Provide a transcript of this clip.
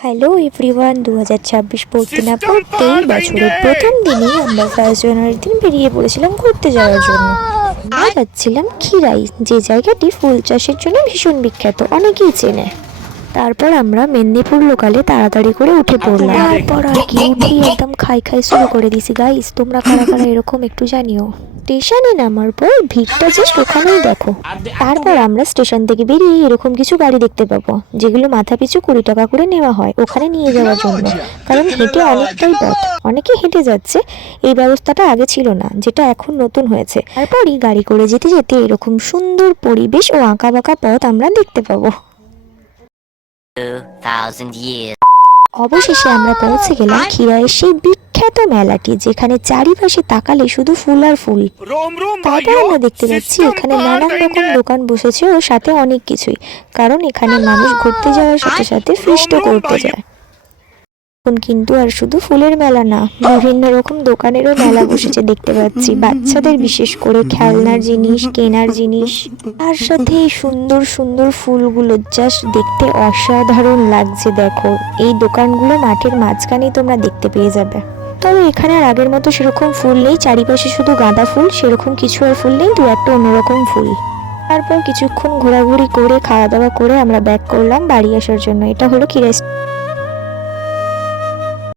Hello everyone, 2026 পড়তে না পড়তেই বছরের প্রথম দিনই আমরা 1 জানুয়ারির দিন বেরিয়ে পড়েছিলাম ঘুরতে যাওয়ার জন্য। আমরা যাচ্ছিলাম খিরাই, যে জায়গাটি ফুল চাষের জন্য ভীষণ বিখ্যাত, অনেকেই চেনে। তারপর আমরা মেদিনীপুর লোকালে তাড়াতাড়ি করে উঠে পড়লাম। তারপর আর কি উঠেই একদম খাই শুরু করে দিছি। গাইস, তোমরা কারা কারা এরকম একটু জানিও। স্টেশনে নামার পর ভিড়টা জাস্ট ওখানেই দেখো। তারপর আমরা স্টেশন থেকে বেরিয়ে এরকম কিছু গাড়ি দেখতে পাবো, যেগুলো মাথা পিছু 20 টাকা করে নেওয়া হয় ওখানে নিয়ে যাওয়ার জন্য, কারণ হেঁটে অনেকটাই পথ, অনেকে হেঁটে যাচ্ছে। এই ব্যবস্থাটা আগে ছিল না, যেটা এখন নতুন হয়েছে। তারপরই গাড়ি করে যেতে যেতে এরকম সুন্দর পরিবেশ ও আঁকা বাঁকা পথ আমরা দেখতে পাবো। 2000 years. অবশেষে আমরা পৌঁছে গেলাম খিরাইয়ের সেই বিখ্যাত মেলাটি, যেখানে চারিপাশে তাকালে শুধু ফুল আর ফুল। তারপর আমরা দেখতে পাচ্ছি এখানে নানান রকম দোকান বসেছে ও সাথে অনেক কিছুই, কারণ এখানে মানুষ ঘুরতে যাওয়ার সাথে সাথে ফিস্টও করতে যায়। এখন কিন্তু আর শুধু ফুলের মেলা না, বিভিন্ন রকম দোকানেরও মেলা বসেছে দেখতে পাচ্ছি। বাচ্চাদের বিশেষ করে খেলনার জিনিস, কেনার জিনিস, তার সাথে এই সুন্দর সুন্দর ফুলগুলো জাস্ট দেখতে অসাধারণ লাগছে। দেখো, এই দোকানগুলো মাঠের মাঝখানেই তোমরা দেখতে পেয়ে যাবে। তবে এখানে আর আগের মতো সেরকম ফুল নেই, চারিপাশে শুধু গাঁদা ফুল, সেরকম কিছু আর ফুল নেই, দু একটা অন্যরকম ফুল। তারপর কিছুক্ষণ ঘোরাঘুরি করে খাওয়া দাওয়া করে আমরা ব্যাক করলাম বাড়ি আসার জন্য। এটা হলো খিরাই